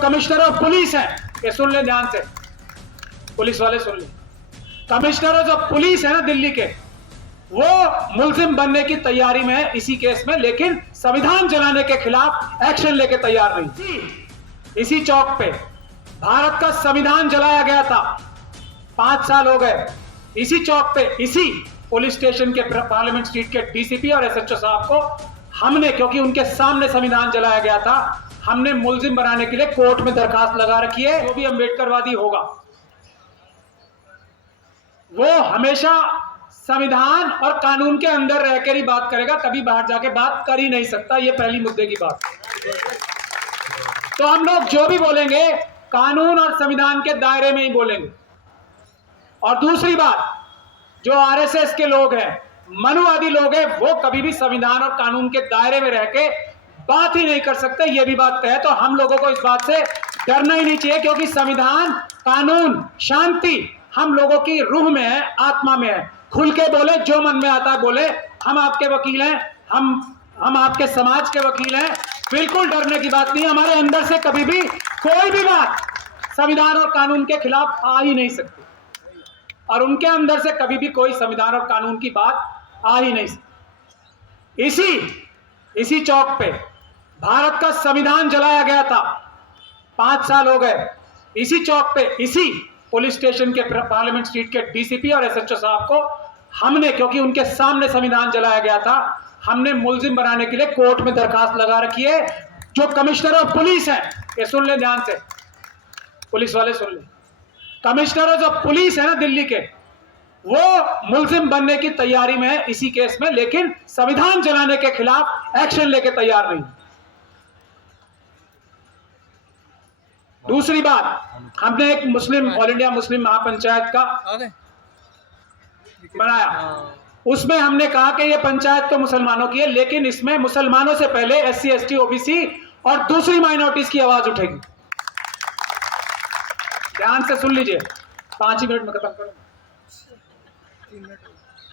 Commissioner of police है, ये सुन ले ध्यान से, पुलिस वाले सुन ले, कमिश्नर ऑफ पुलिस है ना दिल्ली के, वो मुलजिम बनने की तैयारी में है इसी केस में, लेकिन संविधान जलाने के खिलाफ एक्शन लेके तैयार नहीं। इसी चौक पे भारत का संविधान जलाया गया था, 5 साल हो गए। इसी चौक पे, इसी पुलिस स्टेशन के पार्लियामेंट स्ट्रीट के डीसीपी और एसएचओ साहब को हमने, क्योंकि उनके सामने संविधान जलाया गया था, हमने मुलजिम बनाने के लिए कोर्ट में दरखास्त लगा रखी है। जो भी अम्बेडकरवादी होगा वो हमेशा संविधान और कानून के अंदर रहकर ही बात करेगा, कभी बाहर जाके बात कर ही नहीं सकता। ये पहली मुद्दे की बात। तो हम लोग जो भी बोलेंगे कानून और संविधान के दायरे में ही बोलेंगे। और दूसरी बात, जो आरएसएस के लोग हैं, मनुवादी लोग हैं, वो कभी भी संविधान और कानून के दायरे में रह के बात ही नहीं कर सकते, ये भी बात तय है। तो हम लोगों को इस बात से डरना ही नहीं चाहिए, क्योंकि संविधान, कानून, शांति हम लोगों की रूह में है, आत्मा में है। खुल के बोले, जो मन में आता है बोले। हम आपके वकील हैं, हम आपके समाज के वकील हैं, बिल्कुल डरने की बात नहीं। हमारे अंदर से कभी भी कोई भी बात संविधान और कानून के खिलाफ आ ही नहीं सकती, और उनके अंदर से कभी भी कोई संविधान और कानून की बात आ ही नहीं सकती। इसी चौक पे भारत का संविधान जलाया गया था, 5 साल हो गए। इसी चौक पे, इसी पुलिस स्टेशन के पार्लियामेंट स्ट्रीट के डीसीपी और एसएचओ साहब को हमने, क्योंकि उनके सामने संविधान जलाया गया था, हमने मुलजिम बनाने के लिए कोर्ट में दरखास्त लगा रखी है। जो कमिश्नर ऑफ पुलिस है, ये सुन ले ध्यान से, पुलिस वाले सुन ले, कमिश्नर ऑफ पुलिस है ना दिल्ली के, वो मुलजिम बनने की तैयारी में है इसी केस में, लेकिन संविधान जलाने के खिलाफ एक्शन लेके तैयार नहीं। दूसरी बात, हमने एक मुस्लिम, ऑल इंडिया मुस्लिम महापंचायत का बनाया, उसमें हमने कहा कि ये पंचायत तो मुसलमानों की है, लेकिन इसमें मुसलमानों से पहले एससी, एसटी, ओबीसी और दूसरी माइनॉरिटीज की आवाज उठेगी। ध्यान से सुन लीजिए, 5 ही मिनट में खत्म करूंगा।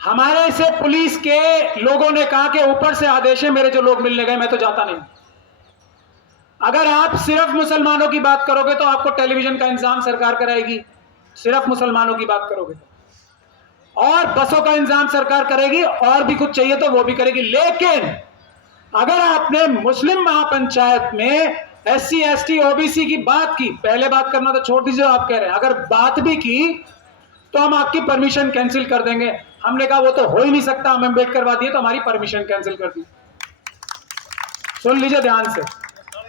हमारे से पुलिस के लोगों ने कहा कि ऊपर से आदेश है, मेरे जो लोग मिलने गए, मैं तो जाता नहीं। अगर आप सिर्फ मुसलमानों की बात करोगे तो आपको टेलीविजन का इंतजाम सरकार कराएगी, सिर्फ मुसलमानों की बात करोगे तो, और बसों का इंतजाम सरकार करेगी, और भी कुछ चाहिए तो वो भी करेगी। लेकिन अगर आपने मुस्लिम महापंचायत में एससी, एसटी, ओबीसी की बात की, पहले बात करना तो छोड़ दीजिए, आप कह रहे हैं अगर बात भी की तो हम आपकी परमिशन कैंसिल कर देंगे। हमने कहा वो तो हो ही नहीं सकता, हम अम्बेडकरवादी है तो हमारी परमिशन कैंसिल कर दी। सुन लीजिए ध्यान से,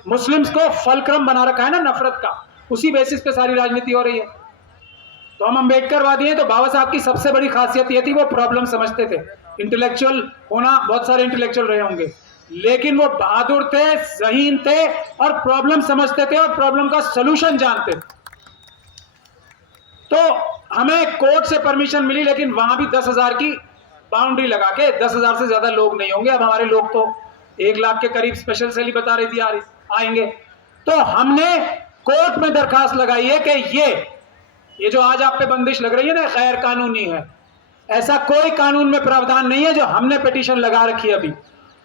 मुस्लिम्स को फलक्रम बना रखा है ना नफरत का, उसी बेसिस पे सारी राजनीति हो रही है। तो हम अम्बेडकरवादी हैं। तो बाबा साहब की सबसे बड़ी खासियत ये थी, वो प्रॉब्लम समझते थे। इंटेलेक्चुअल होना, बहुत सारे इंटेलेक्चुअल रहे होंगे, लेकिन वो बहादुर थे, ज़हीन थे, और प्रॉब्लम समझते थे और प्रॉब्लम का सलूशन जानते थे। तो हमें कोर्ट से परमिशन मिली, लेकिन वहां भी 10,000 की बाउंड्री लगा के, 10,000 से ज्यादा लोग नहीं होंगे। अब हमारे लोग तो 1 लाख के करीब स्पेशल सेल ही बता रही थी आएंगे। तो हमने कोर्ट में दरखास्त लगाई है कि ये जो आज आप पे बंदिश लग रही है ना, गैर कानूनी है। ऐसा कोई कानून में प्रावधान नहीं है। जो हमने पिटीशन लगा रखी है अभी,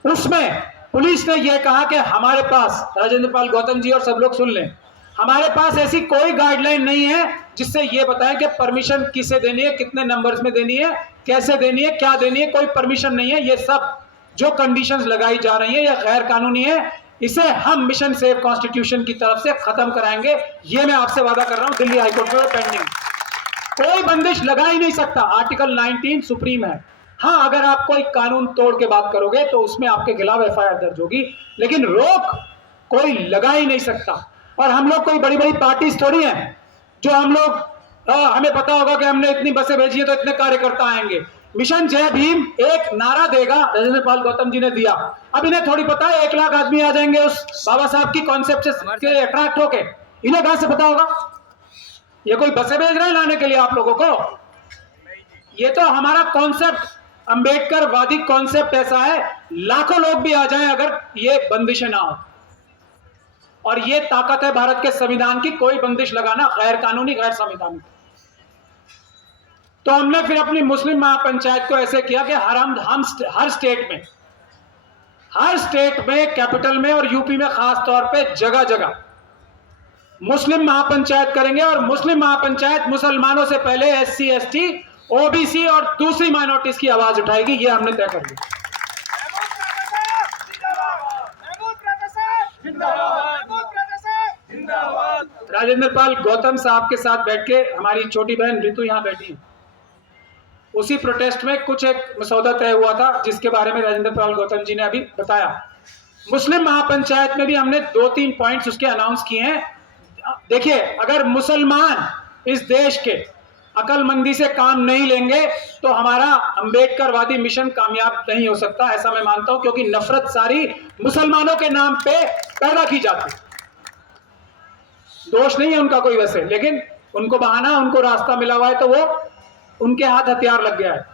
उसमें पुलिस ने यह कहा कि हमारे पास, राजेंद्र पाल गौतम जी और सब लोग सुन लें, हमारे पास ऐसी कोई गाइडलाइन नहीं है जिससे ये बताएं कि परमिशन किसे देनी है, कितने नंबर्स में देनी है, कैसे देनी है, क्या देनी है। कोई परमिशन नहीं है। ये सब जो कंडीशंस लगाई जा रही है, ये गैर कानूनी है। इसे हम मिशन सेव कॉन्स्टिट्यूशन की तरफ से खत्म कराएंगे, ये मैं आपसे वादा कर रहा हूं। दिल्ली हाईकोर्ट में पेंडिंग, कोई बंदिश लगा ही नहीं सकता। आर्टिकल 19 सुप्रीम है। हाँ, अगर आप कोई कानून तोड़ के बात करोगे तो उसमें आपके खिलाफ एफआईआर दर्ज होगी, लेकिन रोक कोई लगा ही नहीं सकता। और हम लोग कोई बड़ी बड़ी पार्टीज थोड़ी हैं जो हम लोग हमें पता होगा कि हमने इतनी बसें भेजी है तो इतने कार्यकर्ता आएंगे। मिशन जय भीम एक नारा देगा, राजेंद्र पाल गौतम जी ने दिया। अब इन्हें थोड़ी पता है 1 लाख आदमी आ जाएंगे उस बाबा साहब की कॉन्सेप्ट से अट्रैक्ट होके। इन्हें कहां से पता होगा? ये कोई बसें भेज रहे हैं लाने के लिए आप लोगों को? ये तो हमारा कॉन्सेप्ट, अम्बेडकरवादी कॉन्सेप्ट ऐसा है, लाखों लोग भी आ जाएं अगर ये बंदिशें ना हो। और ये ताकत है भारत के संविधान की, कोई बंदिश लगाना गैर कानूनी, गैर संवैधानिक। तो हमने फिर अपनी मुस्लिम महापंचायत को ऐसे किया कि हर स्टेट में, कैपिटल में और यूपी में खास तौर पे जगह जगह मुस्लिम महापंचायत करेंगे और मुस्लिम महापंचायत मुसलमानों से पहले एससी, एसटी, ओबीसी और दूसरी माइनॉरिटीज की आवाज उठाएगी। ये हमने तय कर लिया। राजेंद्र पाल गौतम साहब के साथ बैठ के हमारी छोटी बहन रितु यहां बैठी है। उसी प्रोटेस्ट में कुछ एक मसौदा तय हुआ था जिसके बारे में राजेंद्र पाल गौतम जी ने अभी बताया। मुस्लिम महापंचायत में भी हमने 2-3 पॉइंट्स उसके अनाउंस किए हैं। देखिए, अगर मुसलमान इस देश के अकलमंदी से काम नहीं लेंगे तो हमारा अंबेडकरवादी मिशन कामयाब नहीं हो सकता, ऐसा मैं मानता हूं, क्योंकि नफरत सारी मुसलमानों के नाम पे पैदा की जाती है। दोष नहीं है उनका कोई वैसे, लेकिन उनको बहाना, उनको रास्ता मिला हुआ है तो वो उनके हाथ हथियार लग गया है।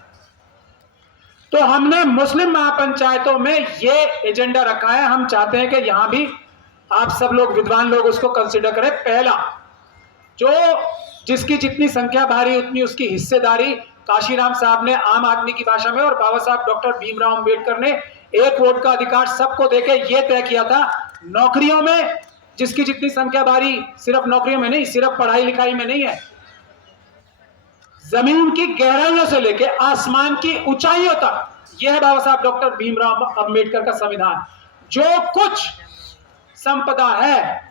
तो हमने मुस्लिम महापंचायतों में ये एजेंडा रखा है। हम चाहते हैं कि यहां भी आप सब लोग विद्वान लोग उसको कंसिडर करें। पहला, जो जिसकी जितनी संख्या भारी उतनी उसकी हिस्सेदारी। काशीराम साहब ने आम आदमी की भाषा में और बाबा साहब डॉक्टर भीमराव अंबेडकर ने एक वोट का अधिकार सबको देके ये तय किया था। नौकरियों में जिसकी जितनी संख्या भारी, सिर्फ नौकरियों में नहीं, सिर्फ पढ़ाई लिखाई में नहीं है, जमीन की गहराइयों से लेके आसमान की ऊंचाइयों तक, यह है बाबा साहब डॉक्टर भीमराव अंबेडकर का संविधान। जो कुछ संपदा है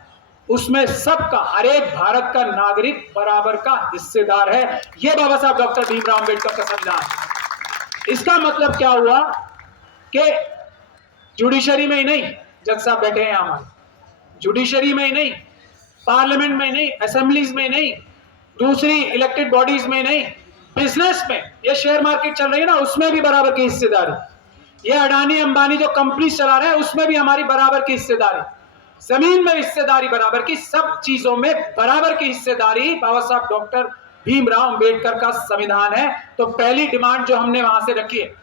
उसमें सबका, हर एक भारत का नागरिक बराबर का हिस्सेदार है। यह बाबा साहब डॉक्टर भीमराव अंबेडकर का संविधान। इसका मतलब क्या हुआ कि जुडिशरी में ही नहीं, जज साहब बैठे हैं हमारे, जुडिशरी में ही नहीं, पार्लियामेंट में नहीं, असेंबलीज में नहीं, दूसरी इलेक्टेड बॉडीज में नहीं, बिजनेस में, ये शेयर मार्केट चल रही है ना, उसमें भी बराबर की हिस्सेदारी। ये अडानी अंबानी जो कंपनी चला रहे हैं उसमें भी हमारी बराबर की हिस्सेदारी। जमीन में हिस्सेदारी बराबर की, सब चीजों में बराबर की हिस्सेदारी बाबा साहब डॉक्टर भीमराव अंबेडकर का संविधान है। तो पहली डिमांड जो हमने वहां से रखी है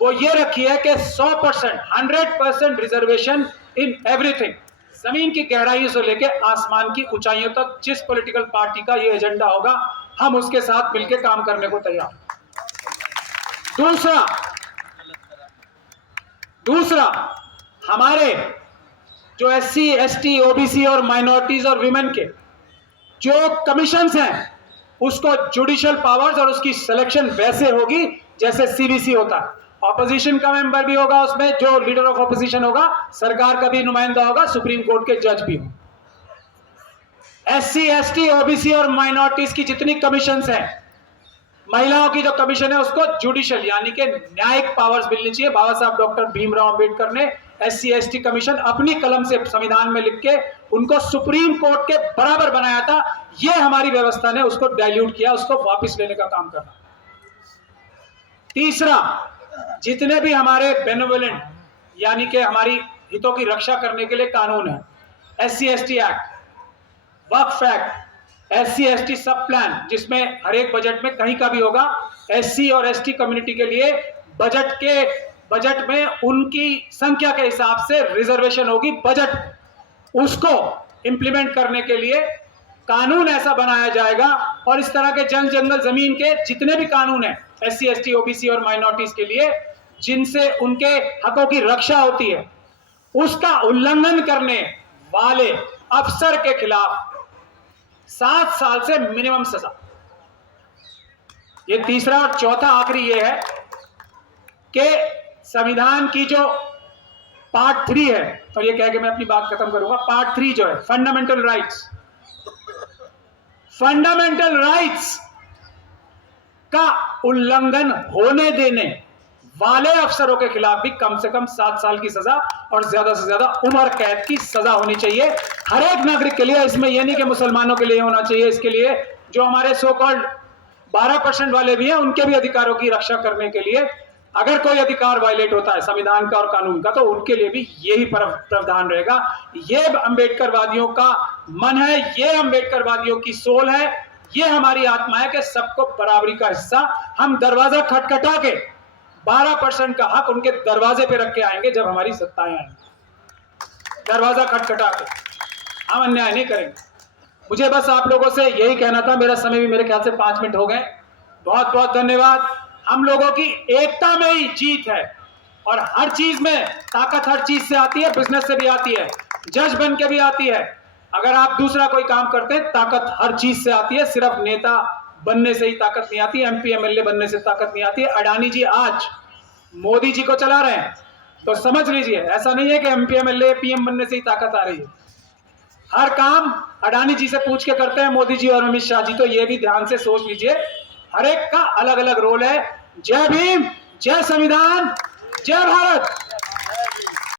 वो ये रखी है कि 100%, 100% रिजर्वेशन इन एवरीथिंग, जमीन की गहराइयों से लेकर आसमान की ऊंचाइयों तक। जिस पॉलिटिकल पार्टी का ये एजेंडा होगा हम उसके साथ मिलकर काम करने को तैयार। दूसरा, हमारे जो एससी, एसटी, ओबीसी और माइनॉरिटीज और विमेन के जो कमीशंस हैं उसको जुडिशियल पावर्स और उसकी सिलेक्शन वैसे होगी जैसे सीबीसी होता है। ऑपोजिशन का मेंबर भी होगा उसमें, जो लीडर ऑफ ऑपोजिशन होगा, सरकार का भी नुमाइंदा होगा, सुप्रीम कोर्ट के जज भी हों। एससी, एसटी, ओबीसी और माइनॉरिटीज की जितनी कमीशंस हैं, महिलाओं की जो कमीशन है उसको जुडिशियल यानी कि न्यायिक पावर्स मिलनी चाहिए। बाबा साहब डॉक्टर भीमराव अंबेडकर ने एससी, एसटी कमीशन अपनी कलम से संविधान में लिख के उनको सुप्रीम कोर्ट के बराबर बनाया था। ये हमारी व्यवस्था ने उसको डाइल्यूट किया, उसको वापस लेने का काम करना। तीसरा, जितने भी हमारे बेनेवोलेंट यानी कि हमारी हितों की रक्षा करने के लिए कानून है, एससी एसटी एक्ट, वक्फ एक्ट, एससी एसटी सब प्लान, जिसमें हर एक बजट में कहीं का भी होगा एससी और एसटी कम्युनिटी के लिए बजट में उनकी संख्या के हिसाब से रिजर्वेशन होगी बजट, उसको इंप्लीमेंट करने के लिए कानून ऐसा बनाया जाएगा। और इस तरह के जंग जंगल जमीन के जितने भी कानून हैं एससी, एसटी, ओबीसी और माइनॉरिटीज के लिए, जिनसे उनके हकों की रक्षा होती है, उसका उल्लंघन करने वाले अफसर के खिलाफ 7 साल से मिनिमम सजा। ये तीसरा। और चौथा आखिरी ये है कि संविधान की जो पार्ट 3 है, और ये कह के मैं अपनी बात खत्म करूंगा, पार्ट 3 जो है फंडामेंटल राइट्स का उल्लंघन होने देने वाले अफसरों के खिलाफ भी कम से कम 7 साल की सजा और ज्यादा से ज्यादा उम्र कैद की सजा होनी चाहिए हर एक नागरिक के लिए। इसमें यह नहीं कि मुसलमानों के लिए होना चाहिए, इसके लिए जो हमारे सो कॉल्ड 12% वाले भी हैं उनके भी अधिकारों की रक्षा करने के लिए अगर कोई अधिकार वायलेट होता है संविधान का और कानून का, तो उनके लिए भी यही प्रावधान रहेगा। ये अंबेडकरवादियों का मन है, ये अंबेडकरवादियों की सोल है, ये हमारी आत्मा है कि सबको बराबरी का हिस्सा। हम दरवाजा खटखटा के 12% का हक उनके दरवाजे पे रख के आएंगे जब हमारी सत्ताएं आएंगी। दरवाजा खटखटा के हम अन्याय नहीं करेंगे। मुझे बस आप लोगों से यही कहना था। मेरा समय भी मेरे ख्याल से 5 मिनट हो गए। बहुत बहुत धन्यवाद। हम लोगों की एकता में ही जीत है और हर चीज में ताकत हर चीज से आती है, बिजनेस से भी आती है, जज बन के भी आती है, अगर आप दूसरा कोई काम करते हैं, ताकत हर चीज से आती है, सिर्फ नेता बनने से ही ताकत नहीं आती, एमपी एमएलए बनने से ताकत नहीं आती है। अडानी जी आज मोदी जी को चला रहे हैं, तो समझ लीजिए ऐसा नहीं है कि एमपी एमएलए पीएम बनने से ही ताकत आ रही है। हर काम अडानी जी से पूछ के करते हैं मोदी जी और अमित शाह जी, तो ये भी ध्यान से सोच लीजिए, हर एक का अलग अलग रोल है। जय भीम, जय संविधान, जय भारत।